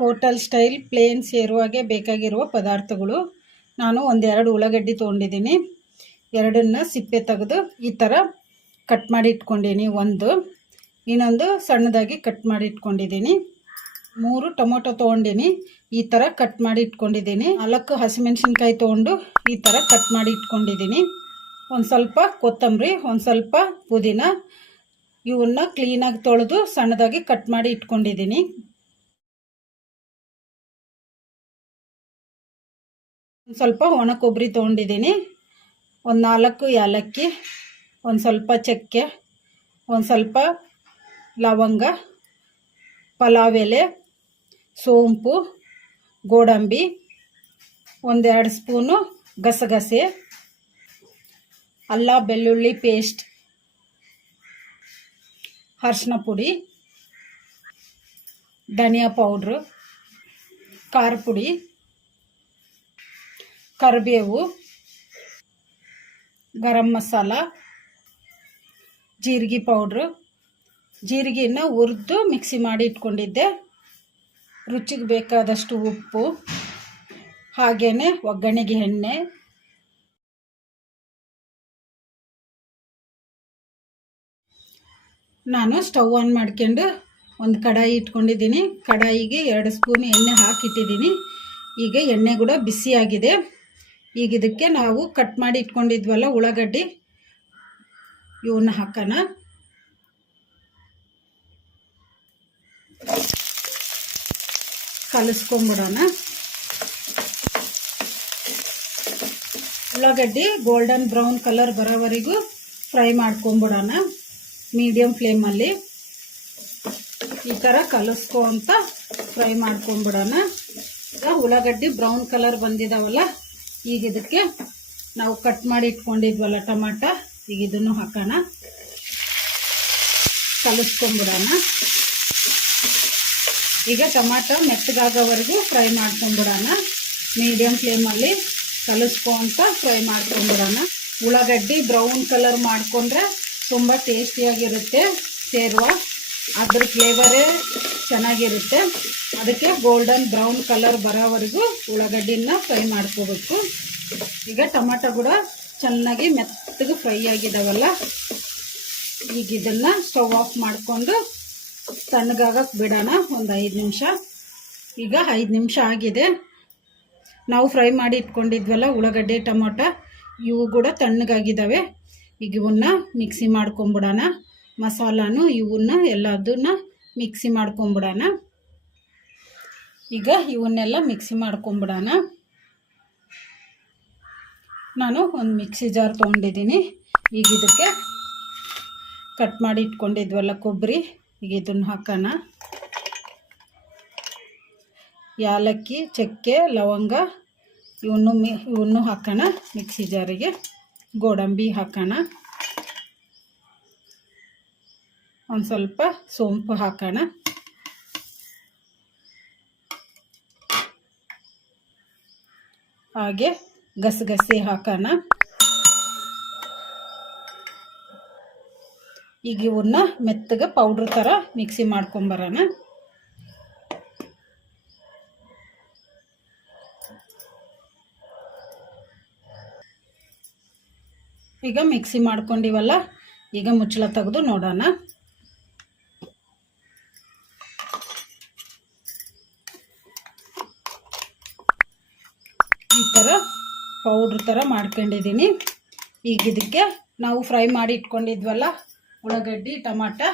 Hotel style plane ಸೇರುವಾಗೆ ಬೇಕಾಗಿರುವ ಪದಾರ್ಥಗಳು. ನಾನು ಒಂದೆರಡು ಉಳ್ಳಾಗಡ್ಡಿ ತೊಗೊಂಡಿದ್ದೀನಿ. ಎರಡನ್ನ ಸಿಪ್ಪೆ ತೆಗೆದು ಈ ಥರ ಕಟ್ ಮಾಡಿ ಇಟ್ಕೊಂಡಿದ್ದೀನಿ. ಇನ್ನೊಂದು ಸಣ್ಣದಾಗಿ ಕಟ್ ಮಾಡಿ ಇಟ್ಕೊಂಡಿದ್ದೀನಿ. 3 ಟೊಮೊಟೊ ತೊಗೊಂಡಿನಿ, ಈ ಥರ ಕಟ್ ಮಾಡಿ ಇಟ್ಕೊಂಡಿದ್ದೀನಿ. 4 ಹಸಿಮೆಣಸಿನ್ಕಾಯಿ ತೊಗೊಂಡು ಈ ಥರ ಕಟ್ ಮಾಡಿ ಇಟ್ಕೊಂಡಿದ್ದೀನಿ. ಒಂದು ಸ್ವಲ್ಪ ಕೊತ್ತಂಬರಿ, ಒಂದು ಸ್ವಲ್ಪ ಪುದೀನ, ಇವನ್ನ ಕ್ಲೀನಾಗಿ ತೊಳೆದು ಸಣ್ಣದಾಗಿ ಕಟ್ ಮಾಡಿ ಇಟ್ಕೊಂಡಿದ್ದೀನಿ. ಸ್ವಲ್ಪ ಒಣ ಕೊಬ್ಬರಿ ತೊಗೊಂಡಿದ್ದೀನಿ. ಒಂದು 4 ಏಲಕ್ಕಿ, ಒಂದು ಸ್ವಲ್ಪ ಚಕ್ಕೆ, ಒಂದು ಸ್ವಲ್ಪ ಲವಂಗ, ಪಲಾವ್ ಎಲೆ, ಸೋಂಪು, ಗೋಡಂಬಿ, 1-2 ಸ್ಪೂನು ಗಸಗಸೆ, ಅಲ್ಲ ಬೆಳ್ಳುಳ್ಳಿ ಪೇಸ್ಟ್, ಅರಿಶಿನ ಪುಡಿ, ಧನಿಯಾ ಪೌಡ್ರು, ಖಾರ ಪುಡಿ, ಕರಿಬೇವು, ಗರಂ ಮಸಾಲ, ಜೀರಿಗೆ ಪೌಡ್ರು. ಜೀರಿಗೆನ ಹುರಿದು ಮಿಕ್ಸಿ ಮಾಡಿ ಇಟ್ಕೊಂಡಿದ್ದೆ. ರುಚಿಗೆ ಬೇಕಾದಷ್ಟು ಉಪ್ಪು, ಹಾಗೇನೆ ಒಗ್ಗರಣೆಗೆ ಎಣ್ಣೆ. ನಾನು ಸ್ಟವ್ ಆನ್ ಮಾಡ್ಕೊಂಡು ಒಂದು ಕಡಾಯಿ ಇಟ್ಕೊಂಡಿದ್ದೀನಿ. ಕಡಾಯಿಗೆ 2 ಸ್ಪೂನ್ ಎಣ್ಣೆ ಹಾಕಿಟ್ಟಿದ್ದೀನಿ. ಈಗ ಎಣ್ಣೆ ಕೂಡ ಬಿಸಿಯಾಗಿದೆ. ಈಗ ಇದಕ್ಕೆ ನಾವು ಕಟ್ ಮಾಡಿ ಇಟ್ಕೊಂಡಿದ್ವಲ್ಲ ಉಳ್ಳಾಗಡ್ಡಿ, ಇವನ್ನ ಹಾಕೋಣ. ಕಲಿಸ್ಕೊಂಬಿಡೋಣ. ಉಳ್ಳಾಗಡ್ಡಿ ಗೋಲ್ಡನ್ ಬ್ರೌನ್ ಕಲರ್ ಬರೋವರೆಗೂ ಫ್ರೈ ಮಾಡ್ಕೊಂಬಿಡೋಣ ಮೀಡಿಯಂ ಫ್ಲೇಮಲ್ಲಿ. ಈ ಥರ ಕಲಿಸ್ಕೊಂತ ಫ್ರೈ ಮಾಡ್ಕೊಂಬಿಡೋಣ. ಈಗ ಉಳ್ಳಾಗಡ್ಡಿ ಬ್ರೌನ್ ಕಲರ್ ಬಂದಿದಾವಲ್ಲ, ಈಗ ಇದಕ್ಕೆ ನಾವು ಕಟ್ ಮಾಡಿ ಇಟ್ಕೊಂಡಿದ್ವಲ್ಲ ಟೊಮಾಟೊ, ಈಗ ಇದನ್ನು ಹಾಕೋಣ. ಕಲಿಸ್ಕೊಂಬಿಡೋಣ. ಈಗ ಟೊಮಾಟೊ ಮೆತ್ತಗಾಗೋವರೆಗೂ ಫ್ರೈ ಮಾಡ್ಕೊಂಬಿಡೋಣ. ಮೀಡಿಯಂ ಫ್ಲೇಮಲ್ಲಿ ಕಲಿಸ್ಕೊಂತ ಫ್ರೈ ಮಾಡ್ಕೊಂಬಿಡೋಣ. ಉಳ್ಳಾಗಡ್ಡಿ ಬ್ರೌನ್ ಕಲರ್ ಮಾಡಿಕೊಂಡ್ರೆ ತುಂಬ ಟೇಸ್ಟಿಯಾಗಿರುತ್ತೆ ಸೇರುವ, ಅದ್ರ ಫ್ಲೇವರೇ ಚೆನ್ನಾಗಿರುತ್ತೆ. ಅದಕ್ಕೆ ಗೋಲ್ಡನ್ ಬ್ರೌನ್ ಕಲರ್ ಬರೋವರೆಗೂ ಉಳ್ಳಾಗಡ್ಡಿನ ಫ್ರೈ ಮಾಡ್ಕೋಬೇಕು. ಈಗ ಟೊಮಾಟೊ ಕೂಡ ಚೆನ್ನಾಗಿ ಮೆತ್ತಗೆ ಫ್ರೈ ಆಗಿದಾವಲ್ಲ, ಈಗ ಇದನ್ನು ಸ್ಟವ್ ಆಫ್ ಮಾಡಿಕೊಂಡು ತಣ್ಣಗಾಗಕ್ಕೆ ಬಿಡೋಣ ಒಂದು 5 ನಿಮಿಷ. ಈಗ 5 ನಿಮಿಷ ಆಗಿದೆ. ನಾವು ಫ್ರೈ ಮಾಡಿ ಇಟ್ಕೊಂಡಿದ್ವಲ್ಲ ಉಳ್ಳಾಗಡ್ಡಿ ಟೊಮೊಟೊ, ಇವು ಕೂಡ ತಣ್ಣಗಾಗಿದ್ದಾವೆ. ಈಗ ಇವನ್ನ ಮಿಕ್ಸಿ ಮಾಡ್ಕೊಂಬಿಡೋಣ. ಮಸಾಲಾನು ಇವನ್ನ ಎಲ್ಲದನ್ನ ಮಿಕ್ಸಿ ಮಾಡ್ಕೊಂಬಿಡೋಣ. ಈಗ ಇವನ್ನೆಲ್ಲ ಮಿಕ್ಸಿ ಮಾಡ್ಕೊಂಬಿಡೋಣ. ನಾನು ಒಂದು ಮಿಕ್ಸಿ ಜಾರ್ ತೊಗೊಂಡಿದ್ದೀನಿ. ಈಗ ಇದಕ್ಕೆ ಕಟ್ ಮಾಡಿ ಇಟ್ಕೊಂಡಿದ್ವಲ್ಲ ಕೊಬ್ಬರಿ, ಈಗ ಇದನ್ನು ಹಾಕೋಣ. ಏಲಕ್ಕಿ, ಚಕ್ಕೆ, ಲವಂಗ ಇವನ್ನು ಹಾಕೋಣ ಮಿಕ್ಸಿ ಜಾರಿಗೆ. ಗೋಡಂಬಿ ಹಾಕೋಣ. ಒಂದು ಸ್ವಲ್ಪ ಸೋಂಪು ಹಾಕೋಣ. ಹಾಗೆ ಗಸಗಸೆ ಹಾಕೋಣ. ಈಗ ಇವನ್ನ ಮೆತ್ತಗೆ ಪೌಡ್ರ್ ಥರ ಮಿಕ್ಸಿ ಮಾಡ್ಕೊಂಬರೋಣ. ಈಗ ಮಿಕ್ಸಿ ಮಾಡ್ಕೊಂಡಿವಲ್ಲ, ಈಗ ಮುಚ್ಚಳ ತೆಗೆದು ನೋಡೋಣ. ಈ ಥರ ಪೌಡ್ರ್ ಥರ ಮಾಡ್ಕೊಂಡಿದ್ದೀನಿ. ಈಗ ಇದಕ್ಕೆ ನಾವು ಫ್ರೈ ಮಾಡಿ ಇಟ್ಕೊಂಡಿದ್ವಲ್ಲ ಉಳ್ಳಾಗಡ್ಡಿ ಟೊಮಾಟೊ,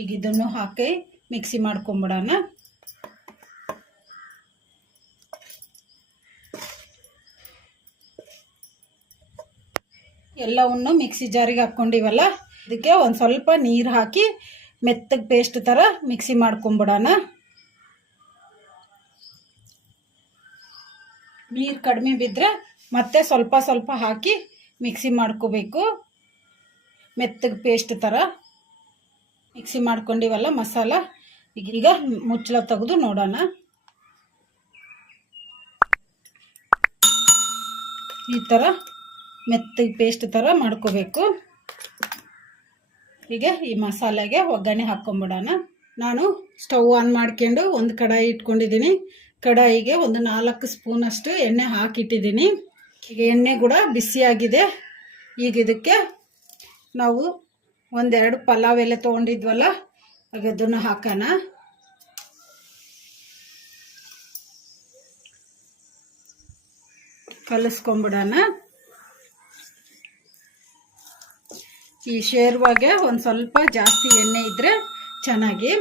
ಈಗ ಇದನ್ನು ಹಾಕಿ ಮಿಕ್ಸಿ ಮಾಡ್ಕೊಂಬಿಡೋಣ. ಎಲ್ಲವನ್ನು ಮಿಕ್ಸಿ ಜಾರಿಗೆ ಹಾಕ್ಕೊಂಡಿವಲ್ಲ, ಇದಕ್ಕೆ ಒಂದು ಸ್ವಲ್ಪ ನೀರು ಹಾಕಿ ಮೆತ್ತಗೆ ಪೇಸ್ಟ್ ಥರ ಮಿಕ್ಸಿ ಮಾಡ್ಕೊಂಬಿಡೋಣ. ನೀರು ಕಡಿಮೆ ಬಿದ್ದರೆ ಮತ್ತೆ ಸ್ವಲ್ಪ ಸ್ವಲ್ಪ ಹಾಕಿ ಮಿಕ್ಸಿ ಮಾಡ್ಕೋಬೇಕು. ಮೆತ್ತಗೆ ಪೇಸ್ಟ್ ಥರ ಮಿಕ್ಸಿ ಮಾಡ್ಕೊಂಡಿವಲ್ಲ ಮಸಾಲ. ಈಗ ಮುಚ್ಚಳ ತೆಗೆದು ನೋಡೋಣ. ಈ ಥರ ಮೆತ್ತಗೆ ಪೇಸ್ಟ್ ಥರ ಮಾಡ್ಕೋಬೇಕು. ಈಗ ಈ ಮಸಾಲೆಗೆ ಒಗ್ಗರಣೆ ಹಾಕ್ಕೊಂಬಿಡೋಣ. ನಾನು ಸ್ಟವ್ ಆನ್ ಮಾಡ್ಕೊಂಡು ಒಂದು ಕಡಾಯಿ ಇಟ್ಕೊಂಡಿದ್ದೀನಿ. ಕಡಾಯಿಗೆ ಒಂದು 4 ಸ್ಪೂನಷ್ಟು ಎಣ್ಣೆ ಹಾಕಿಟ್ಟಿದ್ದೀನಿ. ಈಗ ಎಣ್ಣೆ ಕೂಡ ಬಿಸಿಯಾಗಿದೆ. ಈಗ ಇದಕ್ಕೆ ನಾವು ಒಂದೆರಡು ಪಲಾವ್ ಎಲೆ ತೊಗೊಂಡಿದ್ವಲ್ಲ, ಆಗ ಅದನ್ನು ಹಾಕೋಣ. ಕಲಿಸ್ಕೊಂಬಿಡೋಣ. ಈ ಶೇರ್ವಾಗೆ ಒಂದು ಸ್ವಲ್ಪ ಜಾಸ್ತಿ ಎಣ್ಣೆ ಇದ್ದರೆ ಚೆನ್ನಾಗಿ,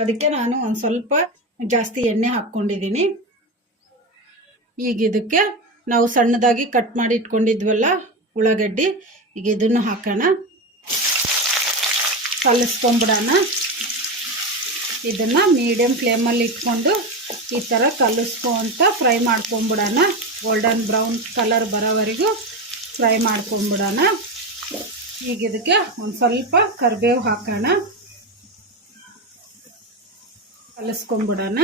ಅದಕ್ಕೆ ನಾನು ಒಂದು ಸ್ವಲ್ಪ ಜಾಸ್ತಿ ಎಣ್ಣೆ ಹಾಕ್ಕೊಂಡಿದ್ದೀನಿ. ಈಗ ಇದಕ್ಕೆ ನಾವು ಸಣ್ಣದಾಗಿ ಕಟ್ ಮಾಡಿ ಇಟ್ಕೊಂಡಿದ್ವಲ್ಲ ಉಳ್ಳಾಗಡ್ಡಿ, ಈಗ ಇದನ್ನು ಹಾಕೋಣ. ಕಲಿಸ್ಕೊಂಬಿಡೋಣ. ಇದನ್ನು ಮೀಡಿಯಮ್ ಫ್ಲೇಮಲ್ಲಿ ಇಟ್ಕೊಂಡು ಈ ಥರ ಕಲಿಸ್ಕೊಂತ ಫ್ರೈ ಮಾಡ್ಕೊಂಬಿಡೋಣ. ಗೋಲ್ಡನ್ ಬ್ರೌನ್ ಕಲರ್ ಬರೋವರೆಗೂ ಫ್ರೈ ಮಾಡ್ಕೊಂಬಿಡೋಣ. ಈಗ ಇದಕ್ಕೆ ಒಂದು ಸ್ವಲ್ಪ ಕರಿಬೇವು ಹಾಕೋಣ. ಕಲಿಸ್ಕೊಂಬಿಡೋಣ.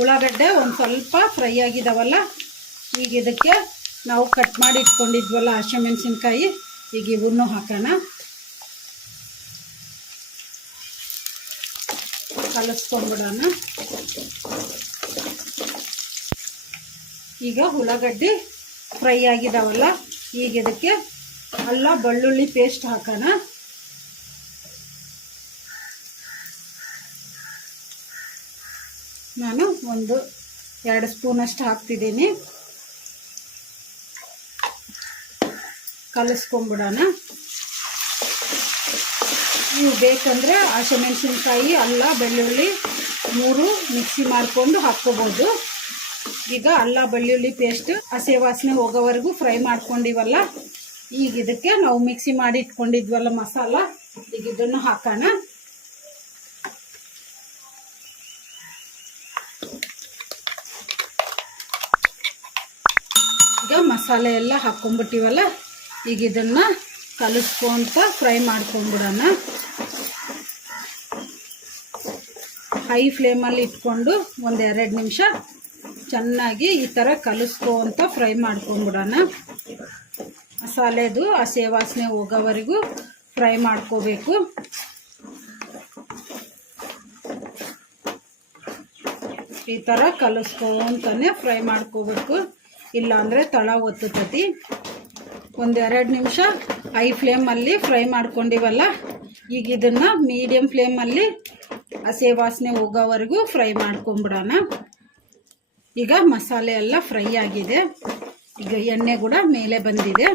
ಉಳ್ಳಾಗಡ್ಡೆ ಒಂದು ಸ್ವಲ್ಪ ಫ್ರೈ ಆಗಿದಾವಲ್ಲ, ಈಗ ಇದಕ್ಕೆ ನಾವು ಕಟ್ ಮಾಡಿ ಇಟ್ಕೊಂಡಿದ್ವಲ್ಲ ಹಸಿಮೆಣಸಿನ್ಕಾಯಿ, ಈಗ ಇವನ್ನೂ ಹಾಕೋಣ. ಕಲಿಸ್ಕೊಂಬಿಡೋಣ. ಈಗ ಉಳ್ಳಾಗಡ್ಡಿ ಫ್ರೈ ಆಗಿದಾವಲ್ಲ, ಈಗ ಇದಕ್ಕೆ ಅಲ್ಲ ಬೆಳ್ಳುಳ್ಳಿ ಪೇಸ್ಟ್ ಹಾಕೋಣ. ನಾನು 1-2 ಸ್ಪೂನಷ್ಟು ಹಾಕ್ತಿದ್ದೀನಿ. ಕಲಿಸ್ಕೊಂಬಿಡೋಣ. ನೀವು ಬೇಕಂದರೆ ಹಸಿಮೆಣಸಿನ್ಕಾಯಿ ಅಲ್ಲ ಬೆಳ್ಳುಳ್ಳಿ 3 ಮಿಕ್ಸಿ ಮಾಡಿಕೊಂಡು ಹಾಕ್ಕೋಬೋದು. ಈಗ ಅಲ್ಲ ಬೆಳ್ಳುಳ್ಳಿ ಪೇಸ್ಟ್ ಹಸಿ ವಾಸನೆ ಹೋಗೋವರೆಗೂ ಫ್ರೈ ಮಾಡ್ಕೊಂಡಿವಲ್ಲ, ಈಗ ಇದಕ್ಕೆ ನಾವು ಮಿಕ್ಸಿ ಮಾಡಿ ಇಟ್ಕೊಂಡಿದ್ವಲ್ಲ ಮಸಾಲ, ಈಗ ಇದನ್ನು ಹಾಕೋಣ. ಈಗ ಮಸಾಲೆ ಎಲ್ಲ ಹಾಕ್ಕೊಂಡ್ಬಿಟ್ಟಿವಲ್ಲ, ಈಗ ಇದನ್ನು ಕಲಿಸ್ಕೊಂತ ಫ್ರೈ ಮಾಡ್ಕೊಂಬಿಡೋಣ. ಹೈ ಫ್ಲೇಮಲ್ಲಿ ಇಟ್ಕೊಂಡು 1-2 ನಿಮಿಷ ಚೆನ್ನಾಗಿ ಈ ಥರ ಕಲಿಸ್ಕೊಂತ ಫ್ರೈ ಮಾಡ್ಕೊಂಬಿಡೋಣ. ಮಸಾಲೆದು ಹಸಿ ವಾಸನೆ ಹೋಗೋವರೆಗೂ ಫ್ರೈ ಮಾಡ್ಕೋಬೇಕು. ಈ ಥರ ಕಲಿಸ್ಕೊಂತಾನೆ ಫ್ರೈ ಮಾಡ್ಕೋಬೇಕು, ಇಲ್ಲಾಂದರೆ ತಳ ಒತ್ತುತ್ತತಿ. 1-2 ನಿಮಿಷ ಹೈ ಫ್ಲೇಮಲ್ಲಿ ಫ್ರೈ ಮಾಡ್ಕೊಂಡಿವಲ್ಲ, ಈಗ ಇದನ್ನು ಮೀಡಿಯಮ್ ಫ್ಲೇಮಲ್ಲಿ ಹಸಿ ವಾಸನೆ ಹೋಗೋವರೆಗೂ ಫ್ರೈ ಮಾಡ್ಕೊಂಬಿಡೋಣ. ಈಗ ಮಸಾಲೆ ಎಲ್ಲ ಫ್ರೈ ಆಗಿದೆ. ಈಗ ಎಣ್ಣೆ ಕೂಡ ಮೇಲೆ ಬಂದಿದೆ.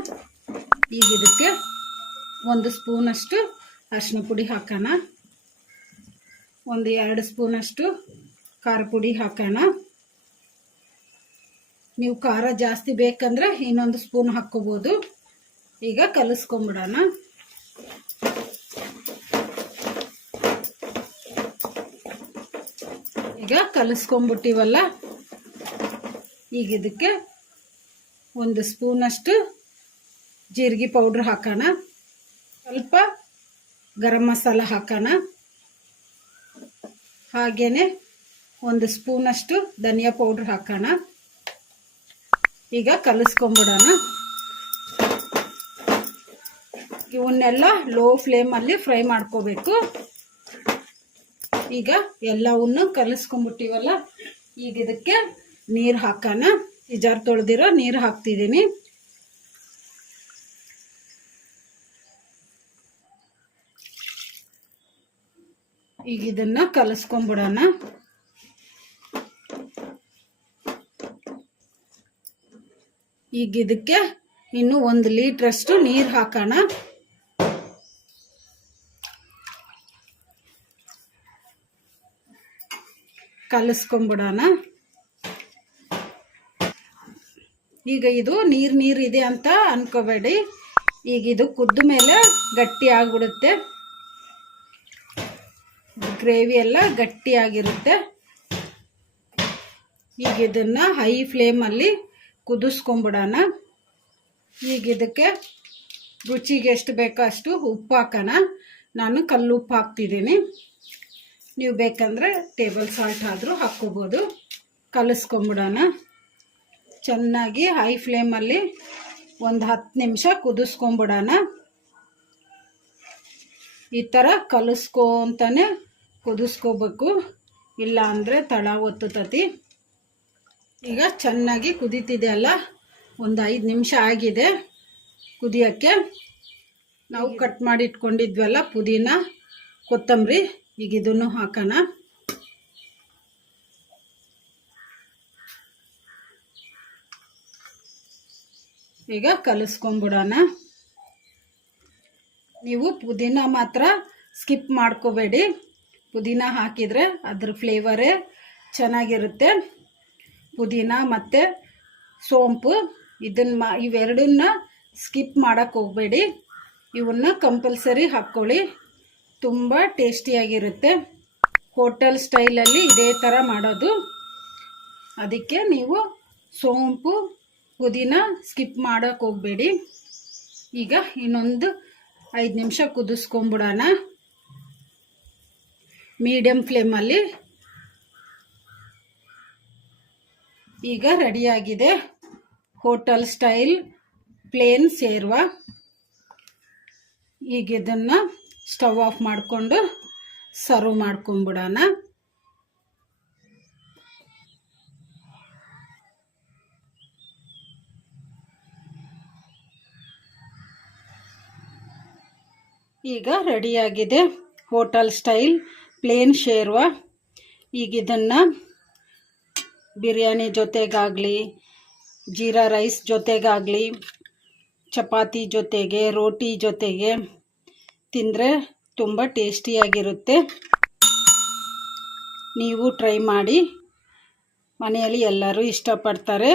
ಈಗ ಇದಕ್ಕೆ 1 ಸ್ಪೂನಷ್ಟು ಅರಿಶಿನ ಪುಡಿ ಹಾಕೋಣ. 1-2 ಸ್ಪೂನಷ್ಟು ಖಾರ ಪುಡಿ ಹಾಕೋಣ. ನೀವು ಖಾರ ಜಾಸ್ತಿ ಬೇಕಂದ್ರೆ ಇನ್ನೊಂದು ಸ್ಪೂನ್ ಹಾಕ್ಕೋಬೋದು. ಈಗ ಕಲಿಸ್ಕೊಂಬಿಡೋಣ. ಈಗ ಕಲಿಸ್ಕೊಂಬಿಟ್ಟಿವಲ್ಲ, ಈಗ ಇದಕ್ಕೆ 1 ಸ್ಪೂನಷ್ಟು ಜೀರಿಗೆ ಪೌಡ್ರ್ ಹಾಕೋಣ. ಸ್ವಲ್ಪ ಗರಂ ಮಸಾಲ ಹಾಕೋಣ. ಹಾಗೇನೆ 1 ಸ್ಪೂನಷ್ಟು ಧನಿಯಾ ಪೌಡ್ರ್ ಹಾಕೋಣ. ಈಗ ಕಲಿಸ್ಕೊಂಬಿಡೋಣ. ಇವನ್ನೆಲ್ಲ ಲೋ ಫ್ಲೇಮಲ್ಲಿ ಫ್ರೈ ಮಾಡ್ಕೋಬೇಕು. ಈಗ ಎಲ್ಲವನ್ನು ಕಲಿಸ್ಕೊಂಬಿಟ್ಟಿವಲ್ಲ, ಈಗ ಇದಕ್ಕೆ ನೀರು ಹಾಕೋಣ. ಈ ಜಾರ್ ತೊಳೆದಿರೋ ನೀರು ಹಾಕ್ತಿದ್ದೀನಿ. ಈಗ ಇದನ್ನ ಕಲಿಸ್ಕೊಂಬಿಡೋಣ. ಈಗ ಇದಕ್ಕೆ ಇನ್ನು 1 ಲೀಟ್ರಷ್ಟು ನೀರು ಹಾಕೋಣ. ಕಲಿಸ್ಕೊಂಬಿಡೋಣ. ಈಗ ಇದು ನೀರಿದೆ ಅಂತ ಅನ್ಕೋಬೇಡಿ. ಈಗ ಇದು ಕುದ್ದ ಮೇಲೆ ಗಟ್ಟಿ ಆಗಿಬಿಡುತ್ತೆ, ಗ್ರೇವಿ ಎಲ್ಲ ಗಟ್ಟಿಯಾಗಿರುತ್ತೆ. ಈಗ ಇದನ್ನು ಹೈ ಫ್ಲೇಮಲ್ಲಿ ಕುದಿಸ್ಕೊಂಬಿಡೋಣ. ಈಗ ಇದಕ್ಕೆ ರುಚಿಗೆ ಎಷ್ಟು ಬೇಕೋ ಅಷ್ಟು ಉಪ್ಪು ಹಾಕೋಣ. ನಾನು ಕಲ್ಲುಪ್ಪು ಹಾಕ್ತಿದ್ದೀನಿ, ನೀವು ಬೇಕಂದರೆ ಟೇಬಲ್ ಸಾಲ್ಟ್ ಆದರೂ ಹಾಕ್ಕೋಬೋದು. ಕಲಿಸ್ಕೊಂಬಿಡೋಣ. ಚೆನ್ನಾಗಿ ಹೈ ಫ್ಲೇಮಲ್ಲಿ ಒಂದು 10 ನಿಮಿಷ ಕುದಿಸ್ಕೊಂಬಿಡೋಣ. ಈ ಥರ ಕಲಿಸ್ಕೊಂತಾನೆ ಕುದಿಸ್ಕೋಬೇಕು, ಇಲ್ಲ ಅಂದರೆ ತಳ ಒತ್ತುತತಿ. ಈಗ ಚೆನ್ನಾಗಿ ಕುದೀತಿದೆ ಅಲ್ಲ, ಒಂದು 5 ನಿಮಿಷ ಆಗಿದೆ ಕುದಿಯೋಕ್ಕೆ. ನಾವು ಕಟ್ ಮಾಡಿ ಇಟ್ಕೊಂಡಿದ್ವಲ್ಲ ಪುದೀನ, ಕೊತ್ತಂಬರಿ, ಈಗ ಇದನ್ನು ಹಾಕೋಣ. ಈಗ ಕಲಿಸ್ಕೊಂಬಿಡೋಣ. ನೀವು ಪುದೀನ ಮಾತ್ರ ಸ್ಕಿಪ್ ಮಾಡ್ಕೋಬೇಡಿ, ಪುದೀನ ಹಾಕಿದರೆ ಅದ್ರ ಫ್ಲೇವರೇ ಚೆನ್ನಾಗಿರುತ್ತೆ. ಪುದೀನ ಮತ್ತು ಸೋಂಪು ಇವೆರಡನ್ನ ಸ್ಕಿಪ್ ಮಾಡೋಕ್ಕೆ ಹೋಗಬೇಡಿ, ಇವನ್ನ ಕಂಪಲ್ಸರಿ ಹಾಕ್ಕೊಳ್ಳಿ, ತುಂಬ ಟೇಸ್ಟಿಯಾಗಿರುತ್ತೆ. ಹೋಟೆಲ್ ಸ್ಟೈಲಲ್ಲಿ ಇದೇ ಥರ ಮಾಡೋದು, ಅದಕ್ಕೆ ನೀವು ಸೋಂಪು ಪುದೀನ ಸ್ಕಿಪ್ ಮಾಡೋಕ್ಕೆ ಹೋಗಬೇಡಿ. ಈಗ ಇನ್ನೊಂದು 5 ನಿಮಿಷ ಕುದಿಸ್ಕೊಂಬಿಡೋಣ ಮೀಡಿಯಮ್ ಫ್ಲೇಮಲ್ಲಿ. ಈಗ ರೆಡಿಯಾಗಿದೆ ಹೋಟೆಲ್ ಸ್ಟೈಲ್ ಪ್ಲೇನ್ ಸೇರ್ವ. ಈಗ ಇದನ್ನು ಸ್ಟವ್ ಆಫ್ ಮಾಡಿಕೊಂಡು ಸರ್ವ್ ಮಾಡ್ಕೊಂಬಿಡೋಣ. ಈಗ ರೆಡಿಯಾಗಿದೆ ಹೋಟೆಲ್ ಸ್ಟೈಲ್ ಪ್ಲೇನ್ ಶೇರ್ವ. ಈಗ ಇದನ್ನು ಬಿರಿಯಾನಿ ಜೊತೆಗಾಗಲಿ, ಜೀರಾ ರೈಸ್ ಜೊತೆಗಾಗಲಿ, ಚಪಾತಿ ಜೊತೆಗೆ, ರೋಟಿ ಜೊತೆಗೆ ತಿಂದರೆ ತುಂಬ ಟೇಸ್ಟಿಯಾಗಿರುತ್ತೆ. ನೀವು ಟ್ರೈ ಮಾಡಿ, ಮನೆಯಲ್ಲಿ ಎಲ್ಲರೂ ಇಷ್ಟಪಡ್ತಾರೆ.